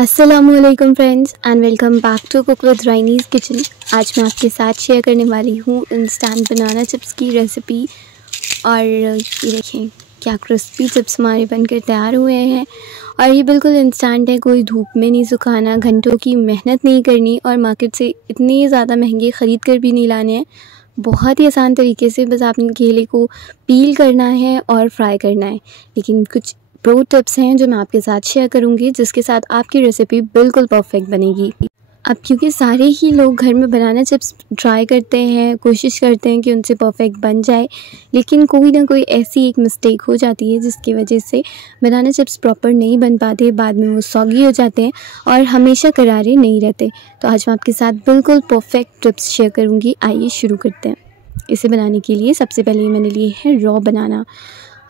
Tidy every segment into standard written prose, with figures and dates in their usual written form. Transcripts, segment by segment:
अस्सलामुअलैकुम friends and welcome back to cook with Raini's kitchen. आज मैं आपके साथ शेयर करने वाली हूँ इंस्टेंट बनाना चिप्स की रेसिपी। और ये देखें क्या क्रिस्पी चिप्स हमारे बनकर तैयार हुए हैं। और ये बिल्कुल इंस्टेंट है, कोई धूप में नहीं सुखाना, घंटों की मेहनत नहीं करनी और मार्केट से इतने ज़्यादा महंगे ख़रीद कर भी नहीं लाने हैं। बहुत ही आसान तरीके से बस आपने केले को पील करना है और फ्राई करना है। लेकिन कुछ प्रो टिप्स हैं जो मैं आपके साथ शेयर करूंगी, जिसके साथ आपकी रेसिपी बिल्कुल परफेक्ट बनेगी। अब क्योंकि सारे ही लोग घर में बनाना चिप्स ट्राई करते हैं, कोशिश करते हैं कि उनसे परफेक्ट बन जाए, लेकिन कोई ना कोई ऐसी एक मिस्टेक हो जाती है जिसकी वजह से बनाना चिप्स प्रॉपर नहीं बन पाते, बाद में वो सॉगी हो जाते हैं और हमेशा करारे नहीं रहते। तो आज मैं आपके साथ बिल्कुल परफेक्ट टिप्स शेयर करूँगी। आइए शुरू करते हैं। इसे बनाने के लिए सबसे पहले मैंने लिए है रॉ बनाना।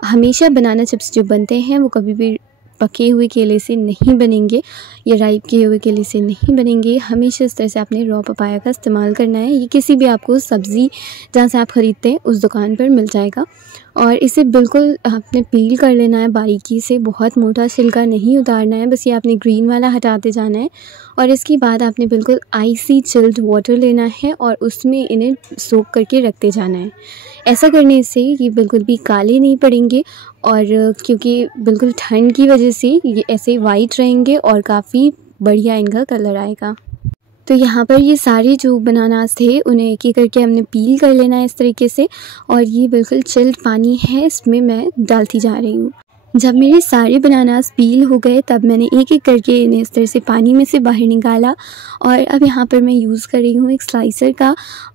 हमेशा बनाना चिप्स जो बनते हैं वो कभी भी पके हुए केले से नहीं बनेंगे या राइप किए हुए केले से नहीं बनेंगे। हमेशा इस तरह से आपने रॉ पपाया का इस्तेमाल करना है। ये किसी भी आपको सब्ज़ी जहाँ से आप ख़रीदते हैं उस दुकान पर मिल जाएगा। और इसे बिल्कुल आपने पील कर लेना है बारीकी से, बहुत मोटा छिलका नहीं उतारना है, बस ये आपने ग्रीन वाला हटाते जाना है। और इसके बाद आपने बिल्कुल आइसी चिल्ड वाटर लेना है और उसमें इन्हें सोक करके रखते जाना है। ऐसा करने से ये बिल्कुल भी काले नहीं पड़ेंगे और क्योंकि बिल्कुल ठंड की वजह से ये ऐसे वाइट रहेंगे और काफ़ी बढ़िया इनका कलर आएगा। तो यहाँ पर ये सारे जो बनानास थे उन्हें एक एक करके हमने पील कर लेना है इस तरीके से। और ये बिल्कुल चिल्ड पानी है, इसमें मैं डालती जा रही हूँ। जब मेरे सारे बनानास पील हो गए तब मैंने एक एक करके इन्हें इस तरह से पानी में से बाहर निकाला। और अब यहाँ पर मैं यूज़ कर रही हूँ एक स्लाइसर का,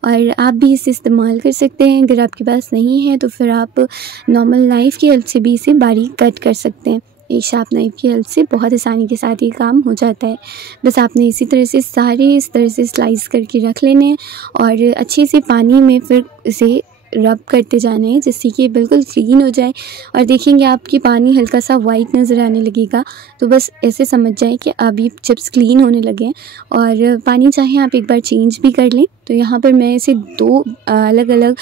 और आप भी इसे इस्तेमाल कर सकते हैं। अगर आपके पास नहीं है तो फिर आप नॉर्मल नाइफ़ की हेल्प से भी इसे बारीक कट कर सकते हैं। एक शार्प नाइफ़ की हेल्प से बहुत आसानी के साथ ये काम हो जाता है। बस आपने इसी तरह से सारे इस तरह से स्लाइस करके रख लेने हैं और अच्छे से पानी में फिर इसे रब करते जाना है जिससे कि बिल्कुल क्लीन हो जाए। और देखेंगे आपकी पानी हल्का सा वाइट नज़र आने लगेगा, तो बस ऐसे समझ जाए कि अब ये चिप्स क्लीन होने लगे हैं। और पानी चाहे आप एक बार चेंज भी कर लें। तो यहाँ पर मैं इसे दो अलग अलग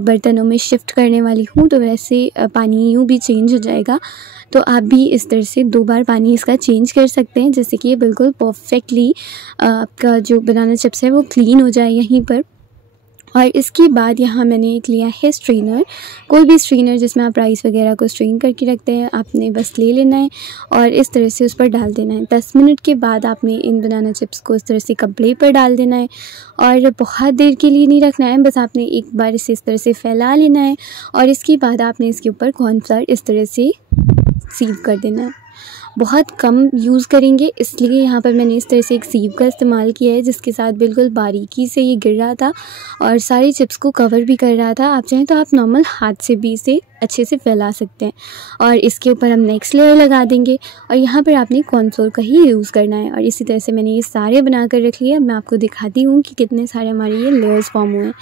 बर्तनों में शिफ्ट करने वाली हूँ, तो वैसे पानी यूँ भी चेंज हो जाएगा। तो आप भी इस तरह से 2 बार पानी इसका चेंज कर सकते हैं, जिससे कि ये बिल्कुल परफेक्टली आपका जो बनाना चिप्स है वो क्लीन हो जाए यहीं पर। और इसके बाद यहाँ मैंने एक लिया है स्ट्रेनर। कोई भी स्ट्रेनर जिसमें आप राइस वगैरह को स्ट्रेन करके रखते हैं, आपने बस ले लेना है और इस तरह से उस पर डाल देना है। 10 मिनट के बाद आपने इन बनाना चिप्स को इस तरह से कपड़े पर डाल देना है और बहुत देर के लिए नहीं रखना है, बस आपने एक बार इसे इस तरह से फैला लेना है। और इसके बाद आपने इसके ऊपर कॉर्नफ्लावर इस तरह से सीव कर देना है। बहुत कम यूज़ करेंगे, इसलिए यहाँ पर मैंने इस तरह से एक सीव का इस्तेमाल किया है जिसके साथ बिल्कुल बारीकी से ये गिर रहा था और सारी चिप्स को कवर भी कर रहा था। आप चाहें तो आप नॉर्मल हाथ से भी इसे अच्छे से फैला सकते हैं। और इसके ऊपर हम नेक्स्ट लेयर लगा देंगे और यहाँ पर आपने कॉर्नफ्लोर का ही यूज़ करना है। और इसी तरह से मैंने ये सारे बना कर रख लिए। अब मैं आपको दिखाती हूँ कि कितने सारे हमारे ये लेयर्स फॉर्म हुए हैं।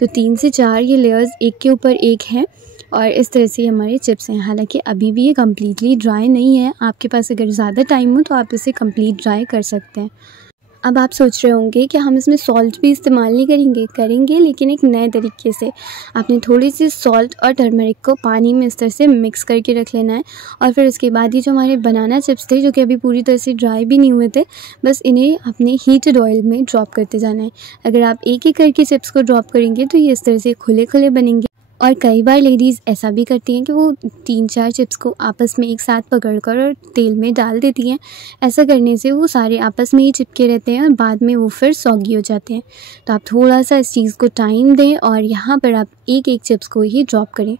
तो 3 से 4 ये लेयर्स एक के ऊपर एक हैं और इस तरह से हमारे चिप्स हैं। हालांकि अभी भी ये कम्प्लीटली ड्राई नहीं है, आपके पास अगर ज़्यादा टाइम हो तो आप इसे कंप्लीट ड्राई कर सकते हैं। अब आप सोच रहे होंगे कि हम इसमें सॉल्ट भी इस्तेमाल नहीं करेंगे, लेकिन एक नए तरीके से। आपने थोड़ी सी सॉल्ट और टर्मरिक को पानी में इस तरह से मिक्स करके रख लेना है। और फिर उसके बाद ये जो हमारे बनाना चिप्स थे, जो कि अभी पूरी तरह से ड्राई भी नहीं हुए थे, बस इन्हें अपने हीटेड ऑयल में ड्रॉप करते जाना है। अगर आप एक एक करके चिप्स को ड्रॉप करेंगे तो ये इस तरह से खुले खुले बनेंगे। और कई बार लेडीज़ ऐसा भी करती हैं कि वो 3-4 चिप्स को आपस में एक साथ पकड़कर और तेल में डाल देती हैं। ऐसा करने से वो सारे आपस में ही चिपके रहते हैं और बाद में वो फिर सॉगी हो जाते हैं। तो आप थोड़ा सा इस चीज़ को टाइम दें और यहाँ पर आप एक एक चिप्स को ही ड्रॉप करें।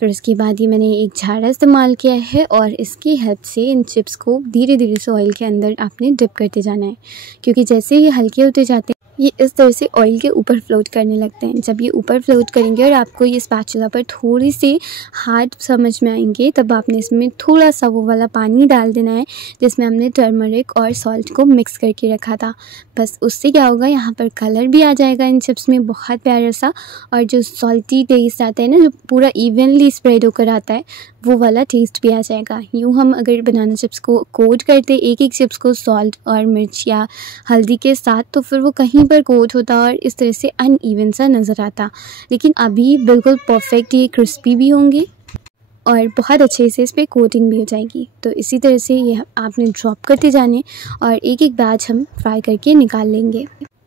फिर उसके बाद ये मैंने एक झाड़ा इस्तेमाल किया है और इसकी हेल्प से इन चिप्स को धीरे धीरे से ऑयल के अंदर आपने डिप करते जाना है, क्योंकि जैसे ये हल्के होते जाते हैं ये इस तरह से ऑयल के ऊपर फ्लोट करने लगते हैं। जब ये ऊपर फ्लोट करेंगे और आपको ये स्पैचुला पर थोड़ी सी हार्ड समझ में आएंगे, तब आपने इसमें थोड़ा सा वो वाला पानी डाल देना है जिसमें हमने टर्मरिक और सॉल्ट को मिक्स करके रखा था। बस उससे क्या होगा, यहाँ पर कलर भी आ जाएगा इन चिप्स में बहुत प्यारा सा, और जो सॉल्टी टेस्ट आता है ना, जो पूरा इवनली स्प्रेड होकर आता है, वो वाला टेस्ट भी आ जाएगा। यूँ हम अगर बनाना चिप्स को कोट करते एक एक चिप्स को सॉल्ट और मिर्च या हल्दी के साथ, तो फिर वो कहीं पर कोट होता और इस तरह से अनइवन सा नज़र आता। लेकिन अभी बिल्कुल परफेक्ट ये क्रिस्पी भी होंगे और बहुत अच्छे से इस पर कोटिंग भी हो जाएगी। तो इसी तरह से ये आपने ड्रॉप करते जाने और एक एक बैच हम फ्राई करके निकाल लेंगे।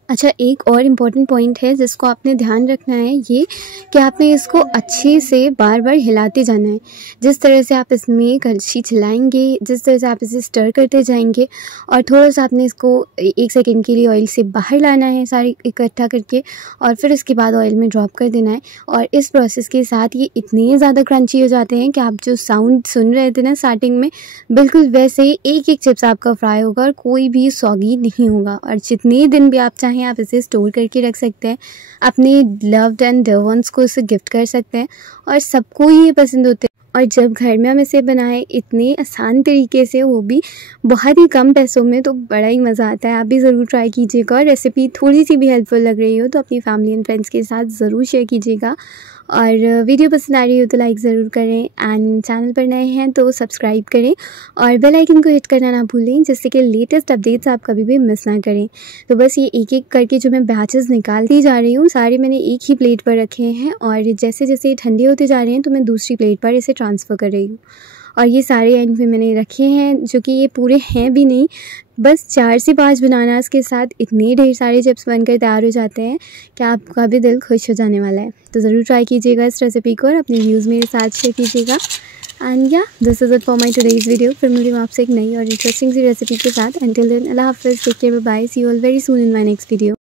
अच्छा, एक और इम्पॉर्टेंट पॉइंट है जिसको आपने ध्यान रखना है ये कि आपने इसको अच्छे से बार बार हिलाते जाना है। जिस तरह से आप इसमें कलछी चलाएंगे, जिस तरह से आप इसे स्टर करते जाएंगे और थोड़ा सा आपने इसको 1 सेकंड के लिए ऑयल से बाहर लाना है सारी इकट्ठा करके, और फिर उसके बाद ऑयल में ड्रॉप कर देना है। और इस प्रोसेस के साथ ये इतने ज़्यादा क्रंची हो जाते हैं कि आप जो साउंड सुन रहे थे ना स्टार्टिंग में, बिल्कुल वैसे ही एक एक चिप्स आपका फ्राई होगा और कोई भी सॉगी नहीं होगा। और जितने दिन भी आप चाहें आप इसे स्टोर करके रख सकते हैं, अपने लव्ड एंड डियर वंस को इसे गिफ्ट कर सकते हैं और सबको ही ये पसंद होते हैं। और जब घर में हम इसे बनाएं इतने आसान तरीके से, वो भी बहुत ही कम पैसों में, तो बड़ा ही मज़ा आता है। आप भी ज़रूर ट्राई कीजिएगा और रेसिपी थोड़ी सी भी हेल्पफुल लग रही हो तो अपनी फैमिली एंड फ्रेंड्स के साथ ज़रूर शेयर कीजिएगा। और वीडियो पसंद आ रही हो तो लाइक ज़रूर करें, एंड चैनल पर नए हैं तो सब्सक्राइब करें और बेल आइकन को हिट करना ना भूलें, जिससे कि लेटेस्ट अपडेट्स आप कभी भी मिस ना करें। तो बस ये एक एक करके जो मैं बैचेस निकालती जा रही हूँ, सारे मैंने एक ही प्लेट पर रखे हैं और जैसे जैसे ठंडे होते जा रहे हैं तो मैं दूसरी प्लेट पर इसे ट्रांसफ़र कर रही हूँ। और ये सारे एंड में मैंने रखे हैं, जो कि ये पूरे हैं भी नहीं, बस 4 से 5 बनानास के साथ इतने ढेर सारे चिप्स बनकर तैयार हो जाते हैं कि आपका भी दिल खुश हो जाने वाला है। तो ज़रूर ट्राई कीजिएगा इस रेसिपी को और अपने व्यूज़ मेरे साथ शेयर कीजिएगा। एंड या this is it for my today's video. फिर मिलूँ आपसे एक नई और इंटरेस्टिंग सी रेसिपी के साथ। अंटिल देन, अल्लाह हाफ़िज़, take care, bye, see you all very soon in my next video.